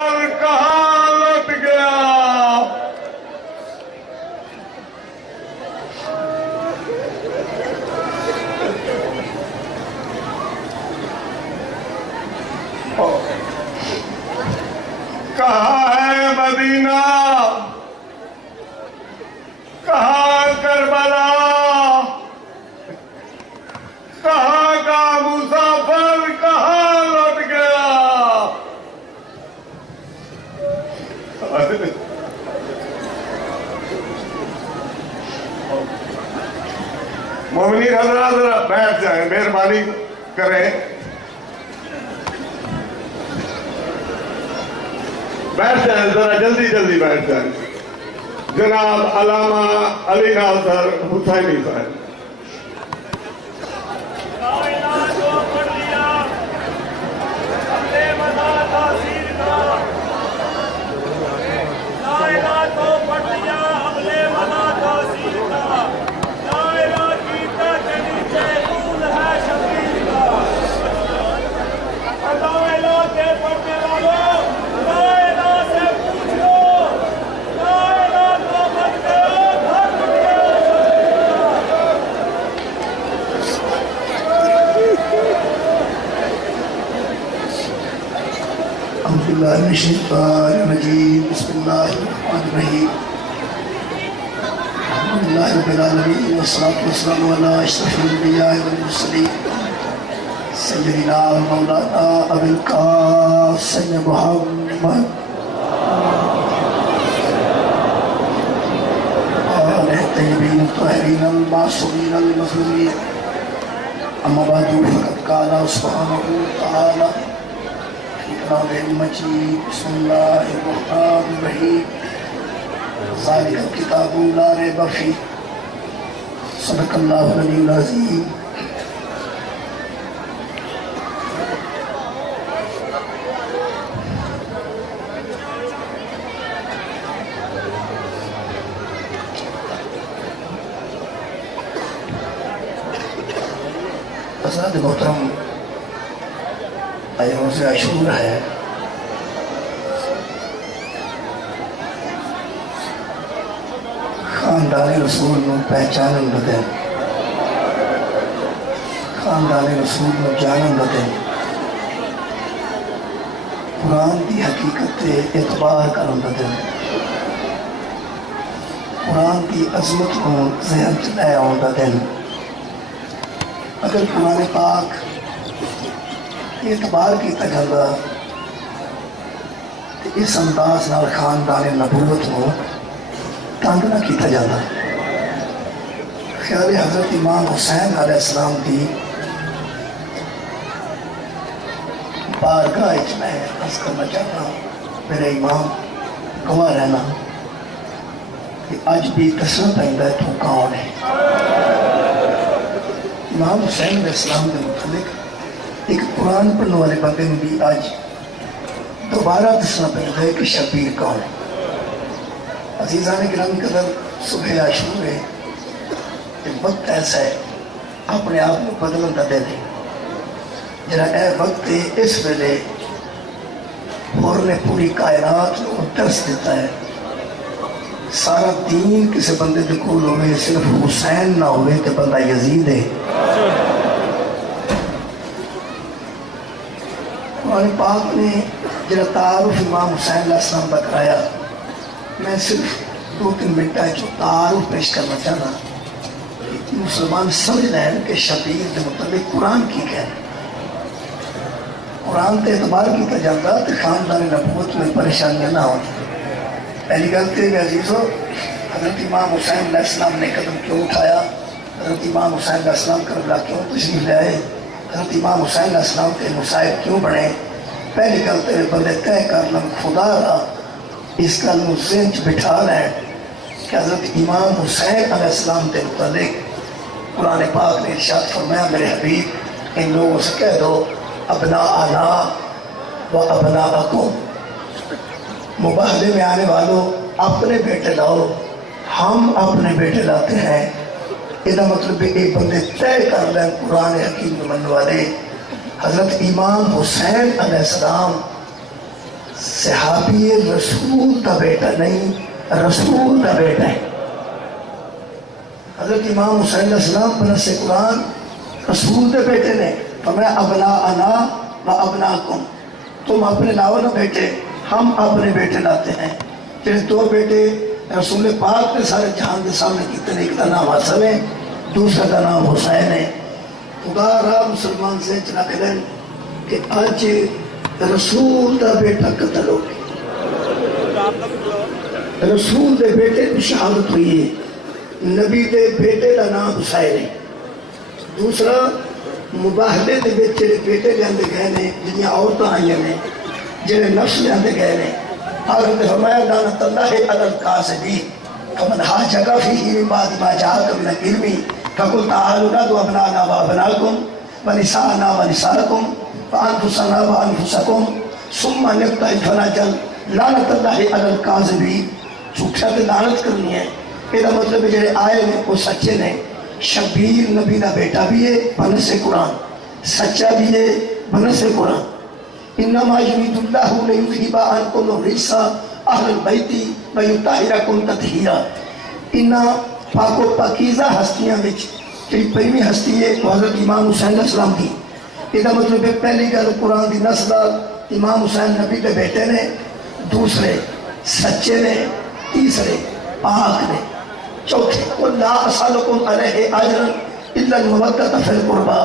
کہاں لٹ گیا؟ کہاں ہے مدینہ؟ کہاں کربلا؟ کہاں کا مسافر کہاں لٹ گیا؟ مومنین حضرات ذرا بیٹھ جائیں، مہربانی کریں، بیٹھ جائیں، ذرا جلدی جلدی بیٹھ جائیں۔ جناب علامہ علی ناصر حسینی صاحب۔ من الشیطان الرجیم بسم اللہ الرحمن الرحیم الحمدللہ رب العالمین والصلاة والسلام علی اشرف الانبیاء والمرسلین سیدنا مولانا ابی القاسم محمد آلہ طیبین الطاہرین المعصومین المظلومین اما بعد فقد قال سبحانہ وتعالی کتاب مجید بسم اللہ الرحمن الرحیم ذالک الکتاب لا ریب فیہ صدق اللہ العلی العظیم۔ حضرات محترم، روز عاشور ہے، خاندان رسول نو پہچانن دا دن، خاندان رسول نو جانن دا دن، قرآن دی حقیقت اعتبار کرن دا دن، قرآن دی عظمت کو ذہن چ لے آن دا دن۔ اگر قرآن پاک اعتبار کیتا جاتا تو اس انداز نال خاندان نبوت کو تنگ نہ کیتا جاتا۔ خیال حضرت امام حسین علیہ السلام دی بارگاہ وچ میں عرض کرنا چاہتا ہوں، میرے امام گواہ رہنا کہ اج بھی دسنا پیندا ہے تو کون ہے۔ امام حسین علیہ السلام کے متعلق ایک قرآن پڑھنے والے بندے میں بھی آج دوبارہ دسنا پڑتا ہے کہ شبیر کون ہے۔ عزیزان گرامی قدر، صبح عاشور ہے، ایک وقت ایسا ہے اپنے آپ میں بدلن کا دن ہے، جرا اے وقت ہے اس ویلے اور نے پوری کائنات کو درس دیتا ہے۔ سارا دین کسی بندے دے کول ہوئے، صرف حسین نہ ہوئے تو بندہ یزید ہے۔ قرآن پاک نے جڑا تعارف امام حسین علیہ السلام کا کرایا، میں صرف 2-3 منٹ جو تعارف پیش کرنا چاہتا کہ مسلمان سمجھ لیں کہ شبیر کے متعلق قرآن کی کہہ ہے۔ قرآن تے اعتبار کیتا جاتا تو خاندان نبوت میں پریشانیاں نہ ہوتی۔ پہلی گل تو یہ عزیزو، حضرت امام حسین علیہ السلام نے قدم کیوں اٹھایا، حضرت امام حسین علیہ السلام کربلا کیوں تشریف لے آئے، حضرت امام حسین علیہ السلام کے مصائب کیوں بڑھے، پہلی گل تیرے بندے طے کر لیں خدا را اس گل کو ذہن چ بٹھا لیں کہ حضرت امام حسین علیہ السلام کے متعلق قرآن پاک نے ارشاد فرمایا، میرے حبیب ان لوگوں سے کہہ دو ابناءنا و ابناءکم، مباہلے میں آنے والوں اپنے بیٹے لاؤ، ہم اپنے بیٹے لاتے ہیں۔ یہ مطلب ایک بندے طے کر لیں قرآن حکیم من والے، حضرت امام حسین علیہ السلام صحابی رسول کا بیٹا نہیں، رسول کا بیٹا ہے۔ حضرت امام حسین علیہ السلام برس قرآن رسول کے بیٹے نے فرمایا ابناءنا و ابناکم، تم اپنے لاؤ نا بیٹے، ہم اپنے بیٹے لاتے ہیں۔ جیسے دو بیٹے رسول پاک نے سارے جہان کے سامنے کیتے، ایک کا نام حسن ہے، دوسرا کا نام حسین ہے۔ خدا را مسلمان سے رکھ لیں کہ آج رسول دا بیٹا قتل ہو گیا، رسول دے بیٹے کی شہادت ہوئی ہے، نبی دے بیٹے دا نام حسین ہے۔ دوسرا مباہلے دے بیٹے لیاندے گئے نے، جنیاں عورتاں آئیاں نے، جنہیں نفس لیاندے گئے نے۔ حضرت فرمایا لعنت اللہ علی القاسدین فمن حاجک فیہ من بعد ما جاءک من العلم فقل تعالوا ندعو ابناءنا وابناءکم ونساءنا ونساءکم وانفسنا وانفسکم ثم نبتہل فنجل لعنت اللہ علی القاسدین۔ جھوٹا تے لعنت کرنی ہے، یہ مطلب ہے جڑے آئے نے وہ سچے نے۔ شبیر نبی دا بیٹا بھی ہے بنص قرآن، سچا بھی ہے بنص قرآن۔ انما یرید اللہ لیذھب عنکم الرجس اہل البیت ویطہرکم تطہیرا۔ انہاں پاک و پاکیزہ ہستیاں وچ جڑی پہلی ہستی ہے وہ حضرت امام حسین علیہ السلام کی۔ یہ مطلب ہے پہلی گل قرآن دی نسل امام حسین نبی دے بیٹے نے، دوسرے سچے نے، تیسرے پاک نے، چوتھے قل لا اسألکم علیہ اجرا الا المودۃ فی القربی۔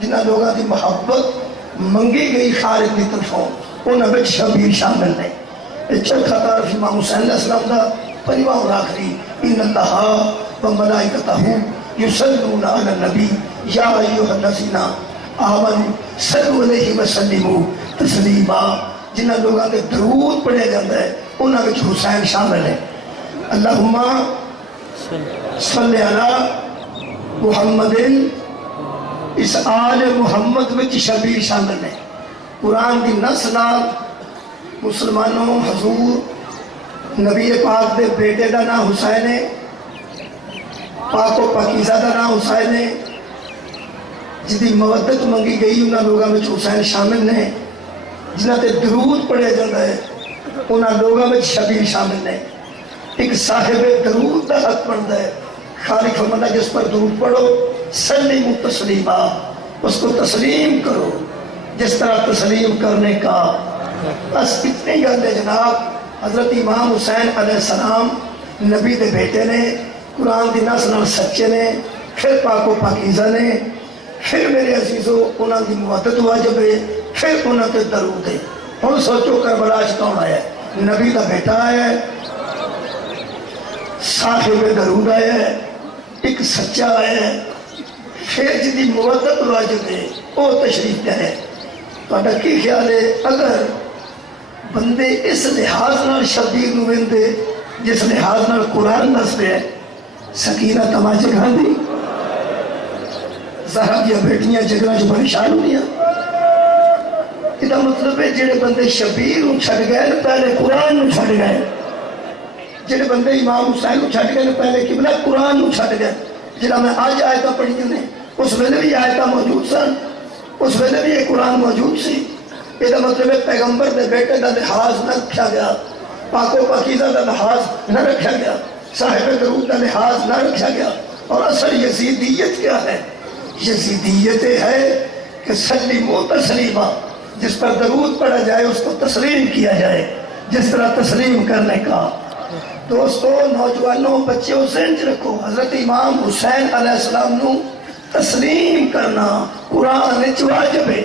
جنہ لوگوں کی محبت منگی گئی خالق کی طرفوں انہاں وچ شبیر شامل نے۔ چوتھا تعارف امام حسین علیہ السلام دا پنجواں اور آخری ان اللہ و ملائکتہ یصلون علی النبی یا ایھا الذین آمنوا صلوا علیہ وسلموا تسلیما۔ جنہ لوگوں کے درود پڑھیا جاتا ہے انہاں وچ حسین شامل ہے۔ اللہم صلی علی محمد، اس آل محمد میں شبیر شامل ہے۔ قرآن کی نسل مسلمانوں حضور نبی پاک دے بیٹے دا نام حسین ہے، پاک و پاکیزہ دا نام حسین ہے، جدی مودت منگی گئی انہاں لوگوں میں حسین شامل نے۔ جنہاں تے درود پڑھیا جاتا ہے انہاں لوگوں میں شبیر شامل نے۔ ایک صاحب درود دا حق بنتا ہے، خالق فرماتا ہے جس پر درود پڑھو سلیموا تسلیما، اس کو تسلیم کرو جس طرح تسلیم کرنے کا۔ بس اتنی گل ہے جناب۔ حضرت امام حسین علیہ السلام نبی دے بیٹے نے، قرآن دی نسل سچے نے، پھر پاک و پاکیزہ نے، پھر میرے عزیزو انہاں دی مودت واجب ہے، پھر انہاں تے درود ہے۔ ہن سوچو کربلا وچ کون آیا ہے؟ نبی دا بیٹا آیا ہے، صاحب درود آیا ہے، ایک سچا آیا ہے، پھر جدی مودت واجب ہے وہ تشریف لے ہے۔ تو کی خیال ہے اگر بندے اس لحاظ نال شبیر نو ویندے جس لحاظ نال قرآن دسدے ہے، سکینہ تماچے کھاندی، زہرا دیا بیٹیاں جگراں چ پریشان ہوندیاں۔ یہ مطلب ہے جڑے بندے شبیر نو چھڈ گئے پہلے قرآن نو چھڈ گئے، جڑے بندے امام حسین کو چھڈ گئے پہلے قبلہ قرآن کو چھڈ گئے۔ جڑا میں آج آیتاں پڑھیاں نے اس ویلے بھی آیتاں موجود سن، اس ویلے بھی یہ قرآن موجود سی۔ یہ مطلب ہے پیغمبر دے بیٹے دا لحاظ نہ رکھا گیا، پاک و پاکیزہ دا لحاظ نہ رکھا گیا، صاحب درود دا لحاظ نہ رکھا گیا۔ اور اصل یزیدیت کیا ہے؟ یزیدیت ہے کہ سلیموا تسلیما، جس پر درود پڑھا جائے اس کو تسلیم کیا جائے جس طرح تسلیم کرنے کا۔ دوستو، نوجوانوں، بچوں ذہن چ رکھو، حضرت امام حسین علیہ السلام نو تسلیم کرنا قرآن وچ واجب ہے۔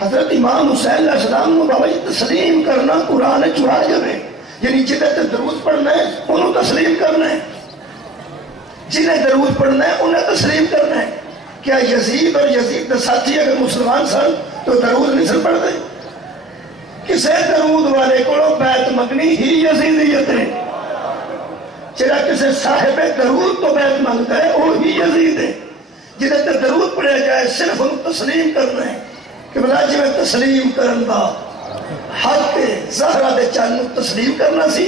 حضرت امام حسین علیہ السلام نو بابا جی تسلیم کرنا قرآن وچ واجب ہے۔ یعنی جنہیں تے درود پڑھنا ہے انہوں تسلیم کرنا ہے، جنہیں درود پڑھنا ہے انہیں تسلیم کرنا ہے۔ کیا یزید اور یزید کے ساتھی اگر مسلمان سن تو درود نہیں سن پڑھتے؟ کسے درود والے کو بیعت منگنی ہی یزیدیت ہے، جڑا کسے صاحب درود تو بیعت منگتا ہے وہی یزید ہے۔ جنہیں تے درود پڑھا جائے صرف ان تسلیم کرنا ہے کہ بلا جی میں تسلیم کرن دا حق زہرا دے چن تسلیم کرنا سی،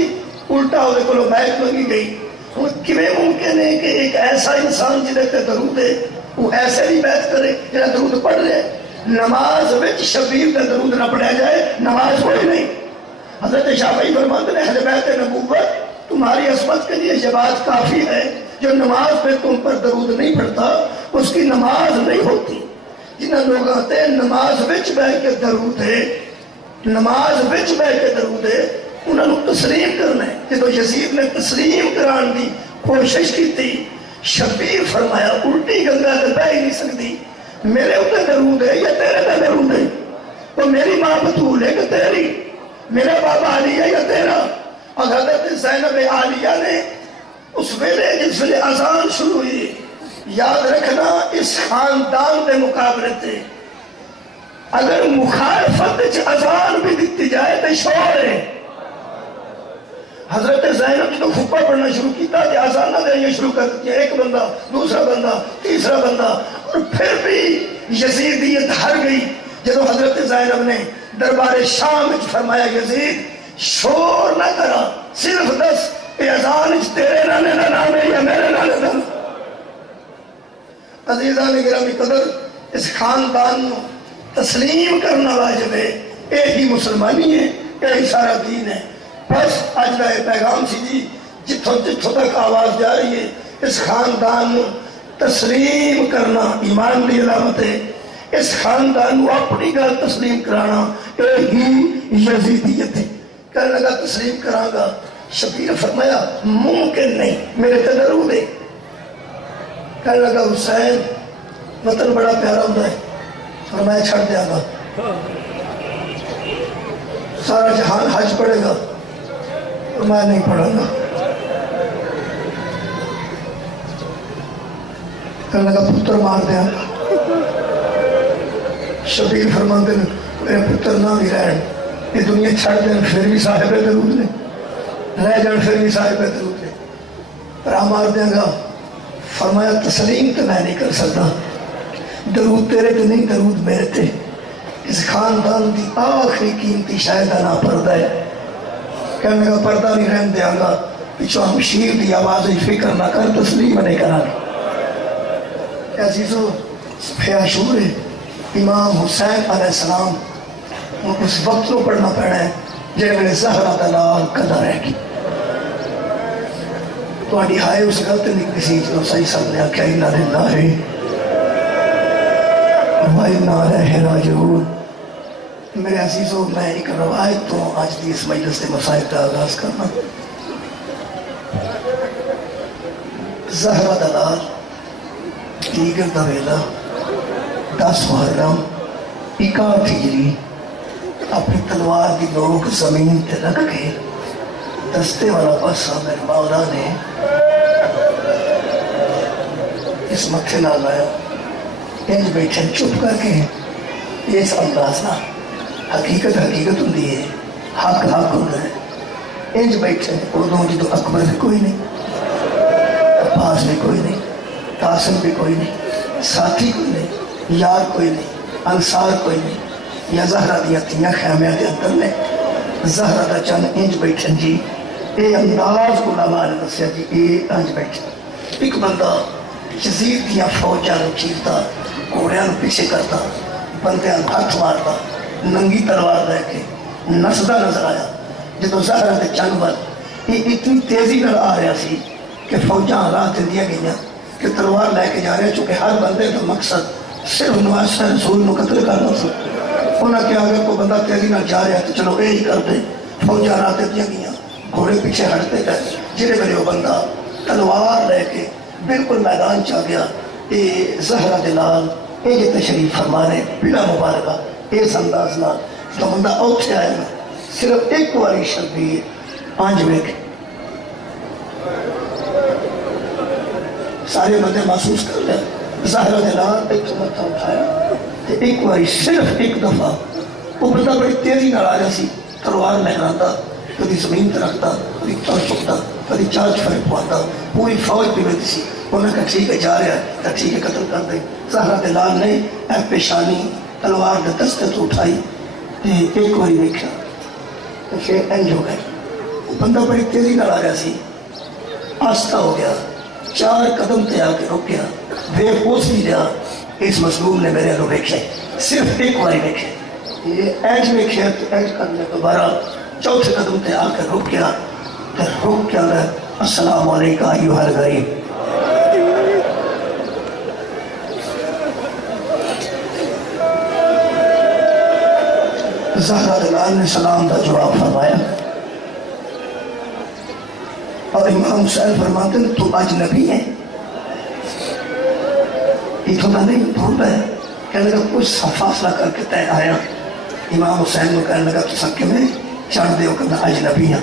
الٹا وہ کو بیعت منگی گئی۔ وہ کیویں ممکن ہے کہ ایک ایسا انسان جنہیں تے درود ہے وہ ایسے بھی بیعت کرے جنہیں درود پڑھ رہے ہیں؟ نماز وچ شبیر کا درود نہ پڑھا جائے نماز کوئی نہیں۔ حضرت شافعی فرماتے ہیں اہل بیت نبوت تمہاری عصمت کے لیے یہ بات کافی ہے، جو نماز پہ تم پر درود نہیں پڑھتا اس کی نماز نہیں ہوتی۔ جنہاں لوگ آتے ہیں نماز وچ بیٹھ کے درود ہے، نماز وچ بیٹھ کے درود ہے، انہوں نے تسلیم کرنا ہے۔ جدو یزید نے تسلیم کران دی کوشش کی تھی، شبیر فرمایا الٹی گنگا تے بہ ہی نہیں سکتی، میرے اوپر درود ہے یا تیرے پہ درود ہے؟ وہ میری ماں بطول ہے کہ تیری؟ میرا بابا علی ہے یا تیرا؟ اور حضرت زینب عالیہ نے اس ویلے جس ویلے اذان شروع ہوئی، یاد رکھنا اس خاندان کے مقابلے تھے اگر مخالفت اذان بھی دیتی جائے تو شور ہے۔ حضرت زینب جو خطبہ پڑھنا شروع کیتا کہ اذان نہ دینا شروع کر دیتی، ایک بندہ، دوسرا بندہ، تیسرا بندہ، اور پھر بھی یزیدیت ہر گئی۔ جب حضرت زینب نے دربار شام میں فرمایا یزید شور نہ کرا، صرف دس کہ اذان تیرے نانے کا نام ہے یا میرے نانے کا نام۔ عزیزان گرامی قدر، اس خاندان کو تسلیم کرنا واجب ہے، یہی مسلمانی ہے، یہی سارا دین ہے۔ بس آج کا یہ پیغام سی جی، جتھوں تک آواز جا رہی ہے، اس خاندان کو تسلیم کرنا ایمان کی علامت ہے۔ اس خاندان کو اپنی گل تسلیم کرانا یہی یزیدیت ہے۔ کہنے لگا تسلیم کراں گا، شبیر فرمایا ممکن نہیں، میرے تے درود ہے۔ کہنے لگا حسین وطن بڑا پیارا ہوتا ہے، فرمایا چھڑ دیا گا، سارا جہان حج پڑے گا اور میں نہیں پڑھوں گا۔ کہنے لگا پتر مار دیا گا۔ شبیر فرماتے ہیں میرے پتر نہ بھی رہن، یہ دنیا چھڑ دیں پھر بھی صاحب درود نے، رہ جان پھر بھی صاحب درود نے، پر مار دیا گا۔ فرمایا تسلیم تو میں نہیں کر سکتا، درود تیرے تے نہیں، درود میرے تے۔ اس خاندان دی آخری قیمتی شاہدہ نہ پردہ ہے۔ کہنے کا پردہ نہیں رہن دیا گا، پیچھو ہم شیر دی آواز فکر نہ کر، تسلیم نہیں کرا گے۔ عزیزو عاشور ہے، امام حسین علیہ السلام اس وقت کو پڑھنا پڑنا ہے جنہیں میرے زہرہ دلال قدر رہ گی۔ تو آنی ہائے اس غلط نہیں کسی جو صحیح سب نے آکھا اِنَّا لِلَّهِ وَإِنَّا إِلَيْهِ رَاجِعُونَ۔ میرے عزیزوں، میں ایک روایت تو آج دی اس مجلس کے مسائل کا آغاز کرنا۔ زہرہ دلال دیگر دویلہ 10 محرم 61 ہجری اپنی تلوار کی نوک زمین تے رکھ کے دستے والا پاسا میرے مولا نے اس مکھے نہ لایا، انج بیٹھے چپ کر کے اس انداز نہ، حقیقت حقیقت ہوں دی ہے، حق حق ہوں ہے، انج بیٹھے اردوں جی تو اکبر بھی کوئی نہیں، عباس بھی کوئی نہیں، قاسم بھی کوئی نہیں، ساتھی کوئی نہیں، یار کوئی نہیں، انصار کوئی نہیں، یا زہرہ دیا تیاں خیمیاں دے اندر نے زہرہ دا چند انج بیٹھن جی، اے انداز علماء نے دسیا جی، اے انج بیٹھن۔ ایک بندہ یزید دیا فوجاں نو چیرتا، گھوڑیاں نو پیچھے کرتا، بندیاں نو ہاتھ مارتا، ننگی تلوار لے کے نسدہ نظر آیا۔ جدو زہرہ دے چند وقت یہ اتنی تیزی نہ آ رہا سی کہ فوجاں راہ تے دیا گئیاں کہ تلوار لے کے جا رہے، چونکہ ہر بندے کا مقصد صرف نواز رسول نو قتل کرنا تھا۔ انہاں کیا اگر کوئی بندہ تیزی نہ جا رہا ہے تو چلو یہی کر دے، فوجاں راہ تے دیا گئیاں، گھوڑے پیچھے ہٹتے گئے، جنہیں میرے وہ بندہ تلوار لے کے بالکل میدان چاہ گیا۔ یہ زہرہ دلال یہ تشریف فرمانے بلا مبارکہ اس انداز نہ تو بندہ اوتھے آئے گا، صرف ایک واری شبیر آنج میں کے سارے بندے محسوس کر لیا۔ زہرہ دلال ایک مرتبہ اٹھایا، ایک واری صرف ایک دفعہ وہ بندہ بڑی تیزی نہ آ رہا سی، تلوار لہراتا، کبھی زمین تے رکھتا، کبھی چار چکتا، کبھی چار چفرے پواتا، پوری فوج پہ بیٹھی سی۔ انہوں نے کہا ٹھیک ہے جا رہا ہے، کہا ٹھیک ہے قتل کر دیں۔ زہرہ دلال نے اے پیشانی تلوار دے دستے تو اٹھائی، ایک واری دیکھا تو پھر انج ہو گئے۔ بندہ بڑی تیزی نہ آ رہا سی، آستہ ہو گیا، 4 قدم تے آ کے رک گیا، بے ہوش نہیں رہا۔ اس مظلوم نے میرے کو دیکھا صرف ایک بار دیکھے یہ ایج میں کھیت ایج کرنے دوبارہ چوتھے قدم تے آ کر رک گیا تو رک کے اندر السلام علیکم ایھا الغریب زہرا دلال نے سلام کا جواب فرمایا اور امام حسین فرماتے ہیں تو اجنبی ہے یہ تو نہیں دور ہے کہنے لگا کچھ فاصلہ کر کے طے آیا امام حسین نے کہنے لگا تو سکے میں چڑھ دیو کہ میں اجنبی ہوں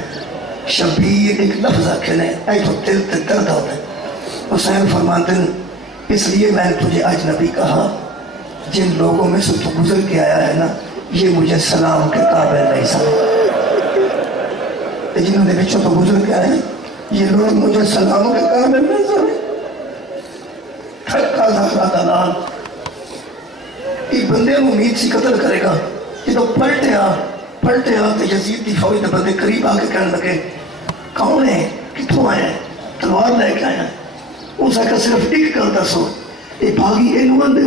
شبیر ایک لفظ کہنے اے تو دل تے درد ہوتا ہے حسین فرماتے ہیں اس لیے میں نے تجھے اجنبی کہا جن لوگوں میں سے تو گزر کے آیا ہے نا یہ مجھے سلام کے قابل نہیں سمجھ جنہوں نے بچوں تو گزر کے آئے یہ لوگ مجھے سلام کے قابل نہیں سمجھ تھکا زہرا دلال ایک بندے کو امید سی قتل کرے گا یہ تو پلٹے آ تو یزید دی فوج دے بندے قریب آ کے کہنے لگے کون ہے کتوں آیا ہے تلوار لے کے آیا ہے اس کا صرف ایک گل دسو یہ بھاگی اے نو آندے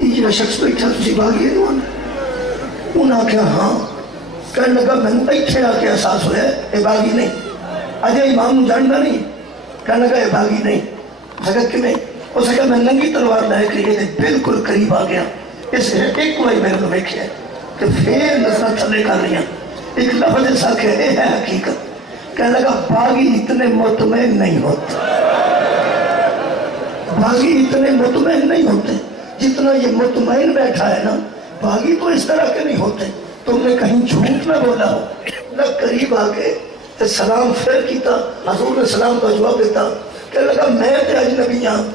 یہ جڑا شخص بیٹھا تسی بھاگی اے نو آندے انہاں آخیا ہاں کہنے لگا میں ایتھے آ کے احساس ہوا یہ بھاگی نہیں اجے امام نو جاندا نہیں کہنے لگا یہ بھاگی نہیں اس کا کیویں اس کا میں ننگی تلوار لے کے یہ بالکل قریب آ گیا اس نے ایک کوئی میرے کو دیکھا کہ پھر نظر تھلے کر رہی ہیں ایک لفظ ساکھ ہے یہ ہے حقیقت کہنے لگا باغی اتنے مطمئن نہیں ہوتے باغی اتنے مطمئن نہیں ہوتے جتنا یہ مطمئن بیٹھا ہے نا باغی تو اس طرح کے نہیں ہوتے تم نے کہیں جھوٹ نہ بولا ہو نہ قریب آ کے تو سلام پھر کیتا حضور نے سلام کا جواب دیتا کہنے لگا میں تے اجنبی ہوں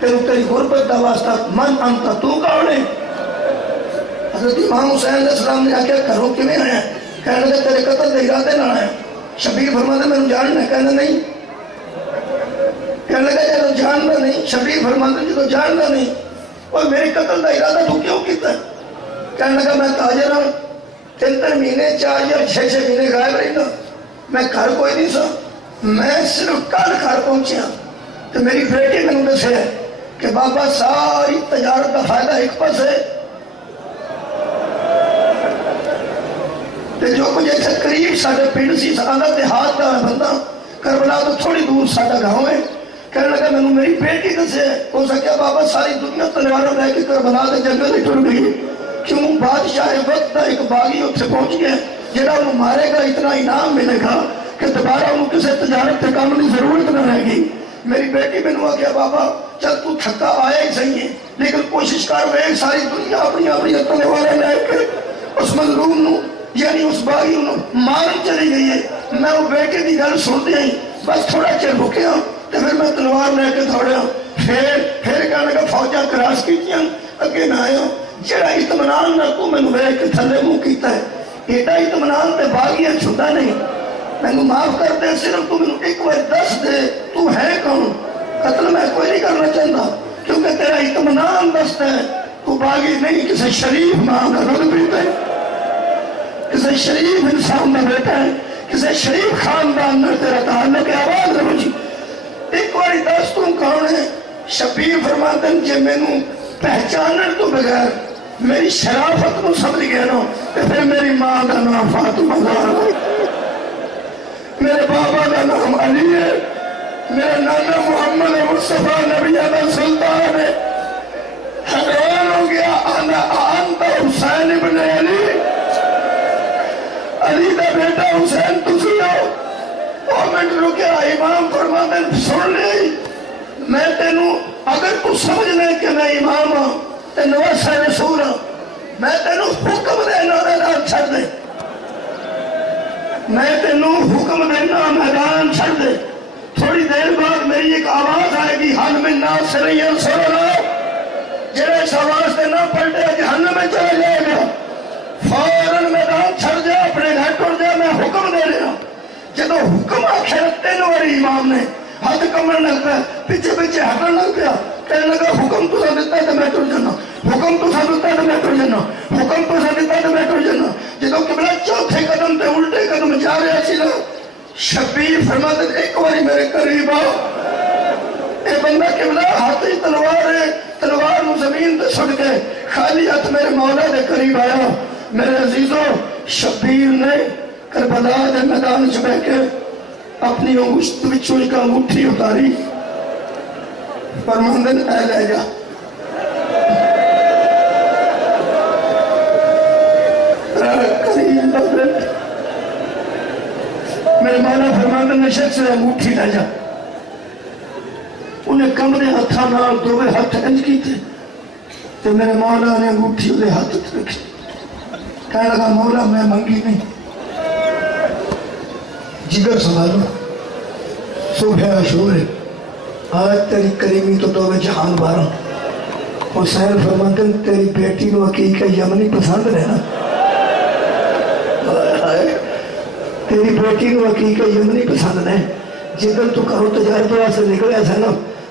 تیری غربت کا واسطہ من انتا تو کون ہے حضرت امام حسین علیہ السلام نے آکھیا کرو کیویں آیا کہنے لگا تیرے قتل دے ارادے نہ آیا شبیر فرماتا میں جاننا کہنا نہیں کہنے لگا جب جاننا نہیں شبیر فرماتا جب جاننا نہیں اور میرے قتل کا ارادہ تو کیوں کیتا ہے کہنے لگا میں تاجر ہوں 3 مہینے 4 یا 6 مہینے غائب رہی نا میں گھر کوئی نہیں سا میں صرف کل گھر پہنچیا تو میری بیٹی میں نے دسے کہ بابا ساری تجارت کا فائدہ ایک پاس ہے جو کچھ ایسے قریب ساڑھے پنڈ سی سادہ دیہات کا بندہ کربلا تو تھوڑی دور ساڑھا گاؤں ہے کہنے لگا میں نے میری بیٹی دسے ہو سکیا بابا ساری دنیا تلواروں لے کے کربلا کے جنگل میں ٹر گئی کیوں بادشاہ وقت کا ایک باغی اتنے پہنچ گیا جہاں انہوں مارے گا اتنا انعام ملے گا کہ دوبارہ انہوں کسی تجارت کے کام کی ضرورت نہ رہے گی میری بیٹی میں نے کہا بابا چل تو تھکا آیا ہی صحیح ہے لیکن کوشش کر وے ساری دنیا اپنی تلواریں لے کے اس مظلوم نو یعنی اس باغی انہوں مارن چلی گئی ہے میں وہ بیٹے کی گل سنتے ہیں بس تھوڑا چر رکیا تو پھر میں تلوار لے کے دوڑیا پھر کہنے لگا فوجاں کراس کیتیاں اگے نہ آیا جڑا اطمینان نہ تو میں نے ویکھ کے تھلے منہ کیتا ہے ایڈا اطمینان تے باغیاں چھوٹا نہیں میں نے معاف کر دے صرف تو میں ایک بار دس دے تو ہے کون قتل میں کوئی نہیں کرنا چاہتا کیونکہ تیرا اطمینان دستا ہے تو باغی نہیں کسی شریف ماں کا رول بیٹا ہے کسی شریف انسان میں بیٹا ہے کسی شریف خاندان میں تیرا تعلق آواز رہو جی ایک باری دس تم کون ہے شبیر فرماتے ہیں جے میں نے پہچانر تو بغیر میری شرافت کو سمجھ گیا نا کہ پھر میری ماں کا نام فاطمہ زہرا میرے بابا کا نام علی ہے میرا نانا محمد مصطفیٰ نبی علیہ سلطان ہے حیران ہو گیا آنتا حسین ابن علی علی دا بیٹا حسین تسی آؤ اور میں رکیا امام فرماتے ہیں سن لے میں تینوں اگر تو سمجھ لے کہ میں امام ہوں تے نواسہ رسول ہوں میں تینوں حکم دینا میدان چھڑ دے میں تینوں حکم دینا میدان چھڑ دے تھوڑی دیر بعد میری ایک آواز آئے گی حل میں ناصرین سرنا جڑے اس آواز دے نہ پلٹے جہنم میں چلے جائے گا فوراً میدان چھڑ جا اپنے گھر ٹر جا میں حکم دے رہا جدو حکم آخر تینوں والی امام نے ہاتھ کمر لگتا ہے پیچھے پیچھے ہٹن لگ گیا کہنے لگا حکم تو سا دیتا ہے تو میں ٹر جانا حکم تو سا دیتا ہے تو میں ٹر جانا حکم تو سا دیتا ہے تو میں ٹر جانا جدو قبلہ چوتھے قدم تے الٹے قدم جا رہے سی نا شبیر فرماتے ایک باری میرے قریب آؤ یہ بندہ قبلہ ہاتھ ہی تلوار ہے، تلوار نو زمین تے سٹ کے خالی ہاتھ میرے مولا دے قریب آیا۔ میرے عزیزو، شبیر نے کربلا دے میدان چ بیٹھ کے اپنی انگشت وچوں ایک انگوٹھی اتاری، فرماندن اے لے جا۔ میرے مولا فرماندن نے شخص سے انگوٹھی لے جا۔ انہیں کمرے ہتھا نال دوے ہاتھ انج کیتے تو میرے مولا نے انگوٹھی دے ہاتھ رکھی، کہنے لگا مولا میں منگی نہیں، جگر سنبھالو، صبح عاشور ہے، آج تیری کریمی تو توبہ جہان بارا۔ حسین فرماندن تیری بیٹی نو حقیقہ یمنی پسند ہے نا، تیری بیٹی نو حقیقہ یمنی پسند ہے۔ جدن تو کرو تجارت واسطے نکلے سا نا،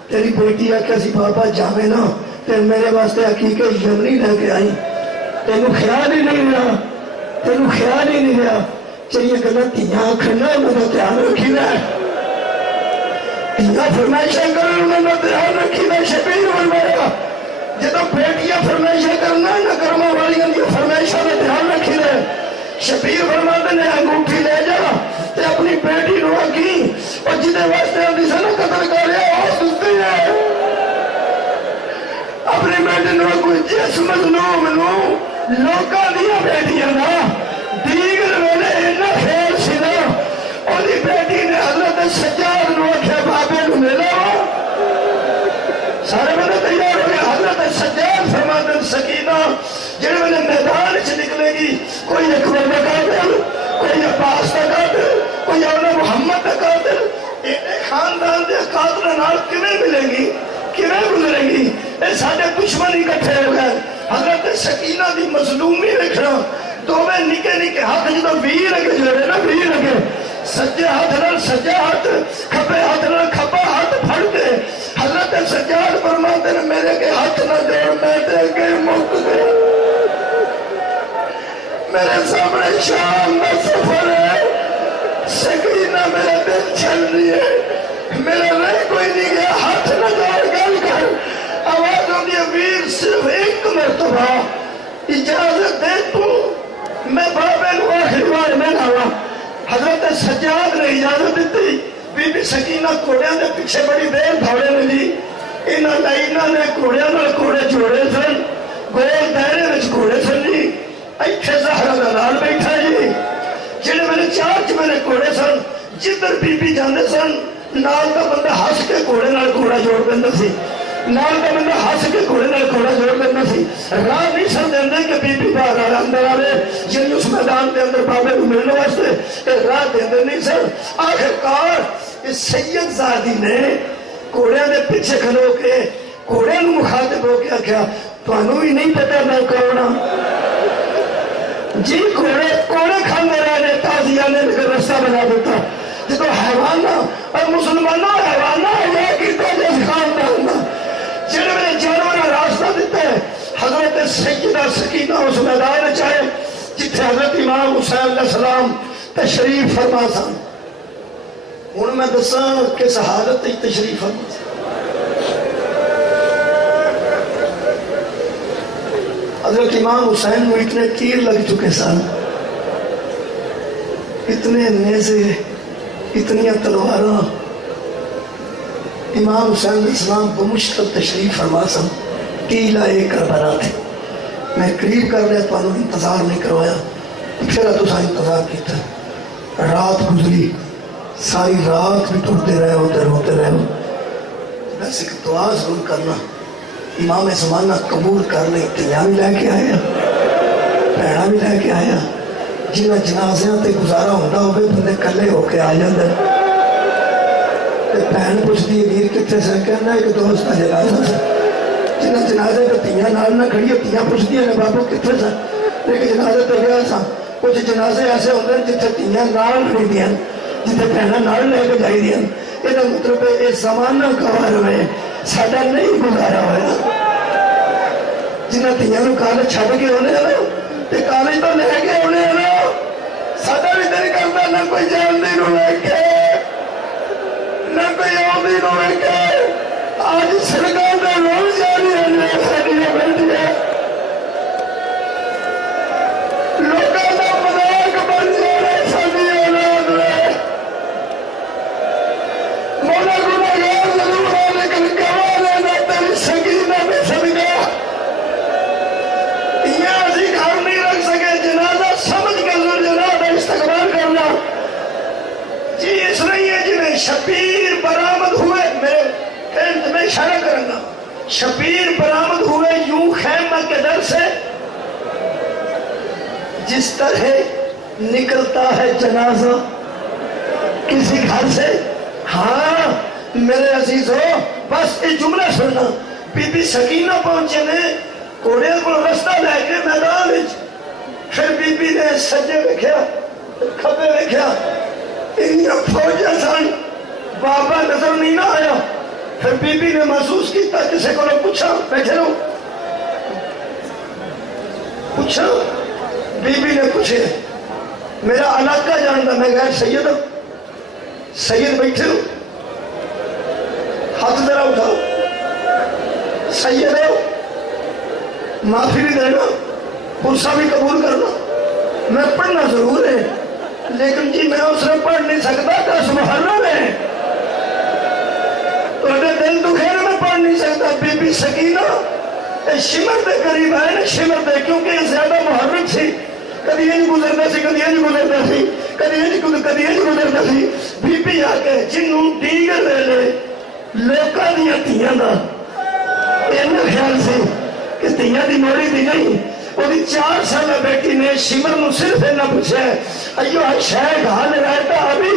تیری بیٹی آکھیا سی بابا جاوے نا تے میرے واسطے حقیقہ یمنی لے کے آئی، تینوں خیال ہی نہیں رہا، تینوں خیال ہی نہیں رہا۔ چلیے گلا تیاں کھڑنا انہوں دھیان رکھی رہا، تیاں فرمائشیں کرنا انہوں دھیان رکھی رہا۔ شبیر فرمایا جدو بیٹیاں فرمائشیں کرنا نہ کرما والیاں دی فرمائشوں نے دھیان رکھی رہا۔ شبیر فرماتے نے انگوٹھی لے جا تے اپنی بیٹی نو آگی اور جدے واسطے اندھی سے نہ قتل کر رہے آس دستی ہے، اپنی بیٹی نو کوئی جس مظلوم نو لوکا دیا بیٹیاں نا دیگر ویلے انہا خیر سی نا، اور دی بیٹی نے حضرت سجاد نو اکھے بابے نو ملا سارے بندے تیار ہو گئے۔ حضرت سجاد فرماتے سکینہ جنہوں میں نے میدان سے نکلے گی، کوئی اکبر کا قاتل، کوئی عباس کا قاتل، کوئی اولا محمد کا قاتل، انہیں خاندان دے قاتل نال کمیں ملیں گی، کمیں گزرے گی؟ اے ساڑھے دشمنی کٹھے ہو گئے۔ حضرت سکینہ دی مظلومی رکھنا، دو میں نکے نکے ہاتھ جدو ویر اگے جوڑے نا، ویر اگے سجے ہاتھ نال سجے ہاتھ، کھپے ہاتھ نال کھپا ہاتھ پھڑ دے۔ حضرت سجاد فرماتے ہیں میرے کے ہاتھ نہ دے، میں دے کے مک دے۔ میرے سامنے شام میں سفر ہے، سکینہ میرے دل چل رہی ہے، میرا رہ کوئی نہیں گیا، ہاتھ نہ دار گل کر۔ آواز ہوتی ہے ویر صرف ایک مرتبہ اجازت دے تو میں بابے نو آخری بار میں لاوا۔ حضرت سجاد نے اجازت دیتی، بی بی سکینہ کوڑیاں دے پیچھے بڑی دیر دھوڑے میں دی، انہاں لائنہ نے کوڑیاں نال کوڑے جوڑے سن، گول دائرے وچ کوڑے سن جی، ایتھے زہرہ دلال بیٹھا جی، جنہیں میں نے چارچ میں نے کوڑے سن، جدر بی بی جاندے سن، نال کا بندہ ہس کے کوڑے نال کوڑا جوڑ دیندے سی، نال کا بندہ ہس کے کوڑے نال کوڑا جوڑ دیندے سی۔ راہ نہیں سن دیندے کہ بی بی باہر آ اندر آوے، یعنی اس میدان کے اندر بابے کو ملنے واسطے راہ دیندے نہیں سن۔ آخرکار اس سید زادی نے کوڑے دے پیچھے کھلو کے کوڑے نو مخاطب ہو کے کیا توانو ہی نہیں پتا میں کوڑا جی کوڑے کھانے رہنے تازیہ نے لکر رستہ بنا دیتا جتو حیوانہ اور مسلمانہ حیوانہ یہ کیتا جیس خاندانہ جنہوں نے جانورہ راستہ دیتا ہے۔ حضرت سیدہ سکینہ اس میدان چاہے جتھے حضرت امام حسین علیہ السلام تشریف فرما سا انہوں میں دساں کس حالت تی تشریف فرما سا۔ حضرت امام حسین میں اتنے تیر لگ چکے سن، اتنے نیزے، اتنی تلواراں، امام حسین علیہ السلام بمشکل تشریف فرما سن، ٹیلہ ایک کربلا تھے۔ میں قریب کر رہا تو انہوں انتظار نہیں کروایا، پھر تو انتظار کیتا، رات گزری، ساری رات بھی ٹوٹتے رہے ہوتے رہے بس ایک دعا ضرور کرنا، امام زمانہ قبول کر لیں، تیاں بھی لے کے آیا، پیڑا بھی لے کے آیا، جنہ جنازیاں تے گزارا ہوندہ ہوئے بندے کلے ہو کے آ جاندے۔ پہن پوچھ دی امیر کتے سے کہنا ہے کہ دوست کا جنازہ سے جنہ جنازے کا تیاں نال نہ کھڑی ہے، تیاں پوچھ دی ہے بابو کتے سے لیکن جنازے تے گیا سا۔ کچھ جنازے ایسے ہوندے جتھے تیاں نال کھڑی دیا جتھے پہنا نال لے کے جائی دیا۔ یہ مطلب ہے یہ زمانہ گوار ہوئے ساڑھا نہیں گزارا ہویا، جنہ تیاں نو کالج چھڑ کے ہونے ہیں تے کالج تو لے کے ہونے ہیں، ساڑھا بھی دل کرتا نہ کوئی جان دی نو لے کے نہ کوئی آدھی نو لے کے آج سرکار نے روز جاری ہے بیٹھی ہے لوگوں کا مذاق بن جانا ساری اولاد میں مولا گناہگار ضرور ہے لیکن گواہ لینا تیری سکینہ میں صدقہ یہ اسی گھر نہیں رکھ سکے جنازہ سمجھ کر جنازہ استقبال کرنا جی اس لیے جنہیں شبیر برآمد ہوئے میں اشارہ کروں گا شبیر برآمد ہوئے یوں خیمہ کے در سے جس طرح نکلتا ہے جنازہ کسی گھر سے ہاں میرے عزیزو بس یہ جملہ سننا بی بی سکینہ پہنچے نے کوڑے کو رستہ لے کے میدان پھر بی بی نے سجے ویکھیا کھبے ویکھیا انہاں فوجاں سن بابا نظر نہیں نہ آیا پھر بی بی نے محسوس کیتا کسے کو پوچھا بیٹھے رہو پوچھا بی بی نے پوچھے میرا علاقہ جانتا میں غیر سید ہوں سید بیٹھے ہو ہاتھ ذرا اٹھاؤ سید ہو معافی بھی دینا غصہ بھی قبول کرنا میں پڑھنا ضرور ہے لیکن جی میں اس نے پڑھ نہیں سکتا 10 محرم ہے تو دل دکھے نا میں پڑھ نہیں سکتا بی بی سکینہ شمر دے قریب ہے نا شمر دے کیونکہ یہ زیادہ محرم سی کدی یہ نہیں گزرتا سی کدی یہ نہیں گزرتا سی کدی یہ نہیں گزرتا سی بی بی آ کے جنوں دیگر لے لے لوکاں دیاں تھیاں دا اینا خیال سے کہ تھیاں دی موری دی نہیں وہ دی 4 سالہ بیٹی نے شمر نو صرف اینا پوچھا ہے ایو شیخ حال رہتا ابھی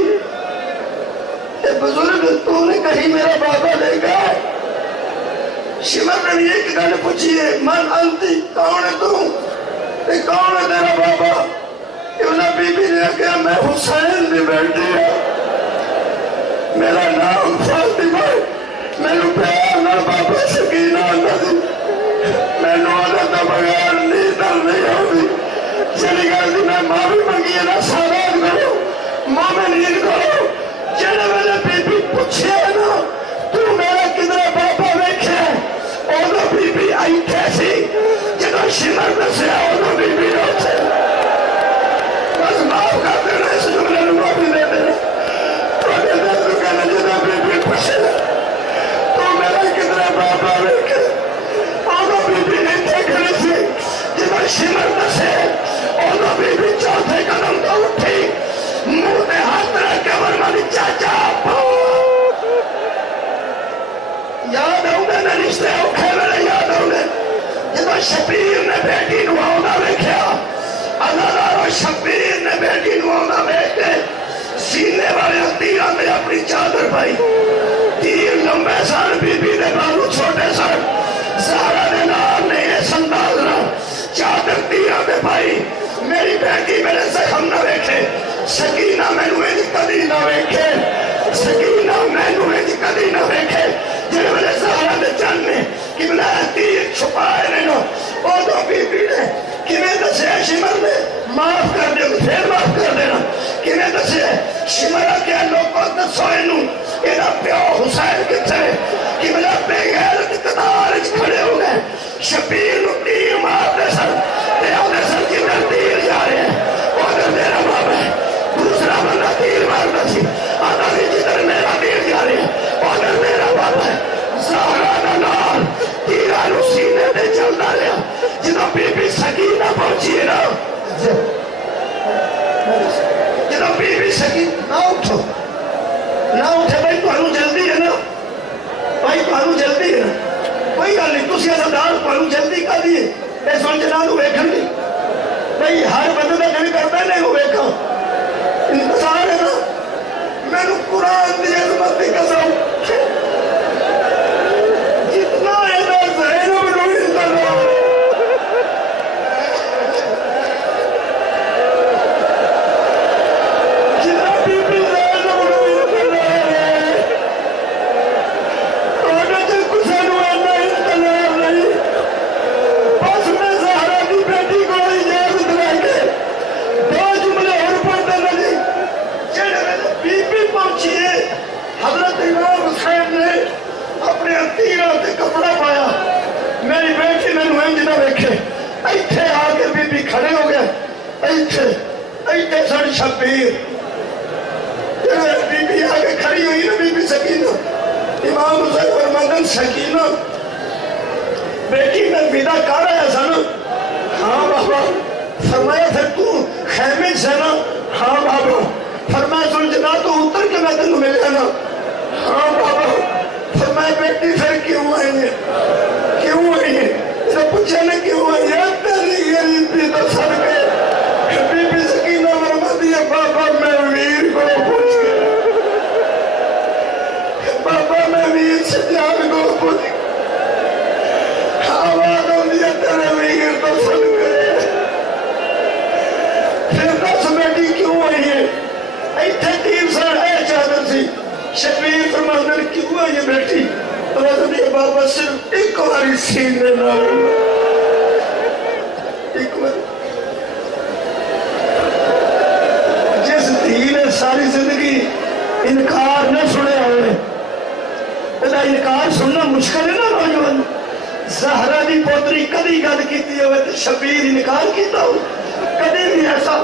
اے بزرگ تو نے کہیں میرا بابا لے گئے شمر نے یہ کہ گانے پوچھئے من انتی کون ہے تو اے کون ہے تیرا بابا انہا بی بی نے کہا میں حسین بھی بیٹھی ہے میرا نام فاطمہ میں نے پیار نہ بابا سکینہ نہ دی میں نے آدھا تا بغیر نیدر نہیں ہوگی چلی گئی دی میں ماں بھی منگی ہے نا سالات کرو ماں میں نیند کرو جنہ میں نے بی بی پوچھے ہے نا تو میرا کدھر بابا ویکھے اوہ بی بی آئی کیسی جنہ شمر دسے اوہ بی بی روچے بس معاف کر دینا اس جملے نے معافی دے دینا تو دینا تو کہنا جنہ بی بی پوچھے تو میرا کدھر بابا ویکھے اوہ بی بی نہیں دیکھنے سے جنہ شمر دسے اوہ بی بی چوتھے قدم تو اٹھی منہ دے ہاتھ رکھ کے ورمانی چاچا یاد ہوں گے میں رشتے اوکھے میرے یاد ہوں گے جب شبیر نے بیٹی نواؤنا ویکھیا اللہ و شبیر نے بیٹی نواؤنا ویکھے سینے والے تیرہ میں اپنی چادر پائی تیر لمبے سان بی بی دے بارو چھوٹے سان زہرہ دے نام نے یہ سنداز رہا چادر تیرہ میں پائی میری بیٹی میرے زخم نہ ویکھے سکینہ میں نوے جی کدی نہ ویکھے سکینہ میں نوے جی کدی نہ ویکھے جنہیں میرے زہرہ دے جاننے کہ میں تیر چھپائے رہنا او تو بی بی نے کہ میں دسے شمر نے معاف کر دے پھر معاف کر دینا کہ میں دسے شمرہ کیا لوگوں دسوئے نوں اینا پیو حسین کتھے کہ میرا بے غیرت قطار اچ کھڑے ہو گئے شبیر نو تیر مار دے سر تے آدھے سر کی میں تیر جا رہے ہیں آدھے میرا بابا ہے دوسرا بندہ تیر مارتا سی آدھا بھی جدھر میرا تیر جا رہے ہیں آدھے میرا بابا ہے زہرہ نال تیرہ نو سینے دے چلتا رہا جدھا بی بی سکینہ پہنچی ہے نا جدھا بی بی سکینہ نہ اٹھو بھائی تو ہنو جلدی ہے نا بھائی تو ہنو جلدی ہے نا کوئی گل نہیں تسی ایسا دار تو ہنو جلدی کر دیئے اے سن جنان ہوئے کھن دی بھائی ہر بندے دا جنہی کرتا ہے نہیں ہوئے کھن انتظار ہے نا میں نے قرآن دی عظمت دی قسم جتنا ایسا زینب نوی کر رہا جتنا بی بی زینب نوی کر رہا ہے آگے جن کسے نو اینا انتظار نہیں بس میں زہرہ دی بیٹی کو اجازت رہ گئے 2 جملے اور پڑھتے نہیں جنہیں بی بی پہنچیے حضرت امام ایتھے سن شبیر بی بی آگے کھڑی ہوئی نا بی بی سکینہ امام حسین فرماندن سکینہ بیٹی میں ودا کر رہا سا نا ہاں بابا فرمایا پھر تو خیمے سے نا ہاں بابا فرمایا سلجنا تو اتر کے میں تنوں ملے نا ہاں بابا فرمایا بیٹی پھر کیوں آئی ہے کیوں آئی ہے اسے پوچھا نا کیوں آئی ہے تیری غریبی تو سر کے بی بی سکینہ فرماتی ہے بابا میں ویر کو پوچھ کے بابا میں ویر سجاد کو پوچھ کے آواز ہوندی ہے تیرے ویر تو سر کے پھر دس بیٹی کیوں آئی ہے ایتھے تیر سن اے چادر سی شبیر فرماندن کیوں آئی ہے بیٹی رضی بابا صرف ایک واری سینے نہ ایک واری جس دھی نے ساری زندگی انکار نہ سنے ہوئے ادا انکار سننا مشکل ہے نا نوجوان زہرا دی پوتری کدی گل کیتی ہوئے تو شبیر انکار کیتا ہو کدی بھی ایسا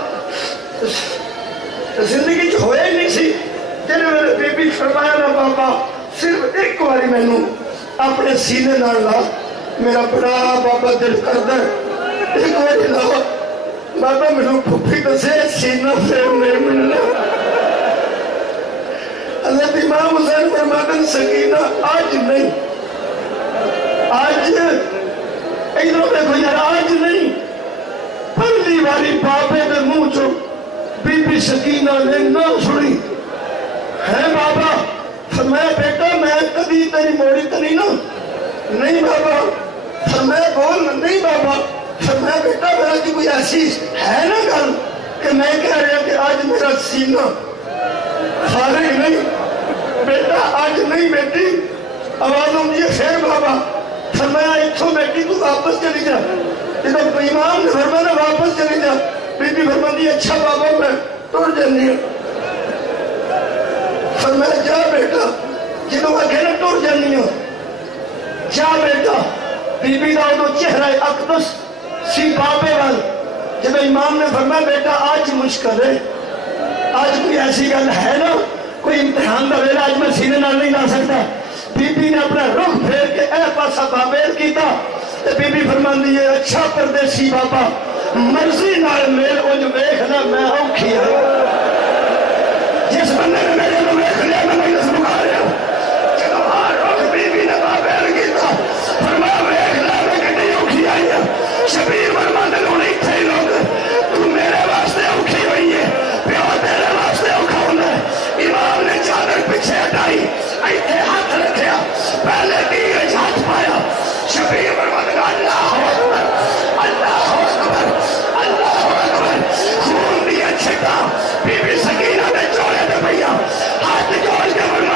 زندگی جو ہوئے ہی نہیں سی جنہیں میرے بی بی فرمایا نا بابا صرف ایک واری میں نوں اپنے سینے نہ لا میرا بڑا بابا دل کردہ ایک واری لا بابا میں نوں پھوپھی دسے سینہ پھر نہیں ملنا حضرت امام حسین فرماتے سکینہ آج نہیں آج ادھر دیکھو یار آج نہیں پہلی واری بابے دے منہ چو بی بی سکینہ نے نہ سنی ہے بابا فرمایا بیٹا میں کبھی تیری موڑی تو نہیں نا نہیں بابا فرمایا بول نہیں بابا فرمایا بیٹا میرا کی کوئی ایسی ہے نا گل کہ میں کہہ رہا کہ آج میرا سینہ فارغ نہیں بیٹا آج نہیں بیٹی آواز ہوندی ہے خیر بابا فرمایا اتھوں بیٹی تو واپس چلی جا جب امام نے فرمایا واپس چلی جا بی بی فرماتی اچھا بابا میں ٹر جانی ہوں فرمایا جا بیٹا جنہوں میں کہنا ٹر جانی ہوں جا بیٹا بی بی دا ادھو چہرہ اقدس سی بابے وال جب امام نے فرمایا بیٹا آج مشکل ہے آج کوئی ایسی گل ہے نا کوئی امتحان دا ویلا آج میں سینے نال نہیں لا سکتا بی بی نے اپنا رخ پھیر کے اے پاسا بابیر کیتا بی بی فرماندی ہے اچھا پردیسی بابا مرضی نال میل انج ویکھنا میں اوکھی ہوں جس بندے نے میرے کو ویکھ لیا میں مجلس مکا رہا ہوں جب ہار رخ بی بی نے بابیر کیتا فرمایا ویکھنا میں کتنی اوکھی آئی ہے شبیر فرماندے لوگ نہیں تھے لوگ تو میرے واسطے اوکھی ہوئی ہے پیو تیرے واسطے اوکھا ہونا ہے امام نے چادر پیچھے ہٹائی ایتھے ہاتھ رکھیا پہلے تیرے ہاتھ پایا شبیر فرماندے اللہ اکبر اللہ اکبر اللہ اکبر خون دیا چھٹا بی بی سکینہ نے چولے دے بھیا ہاتھ جوڑ کے فرمایا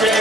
Okay.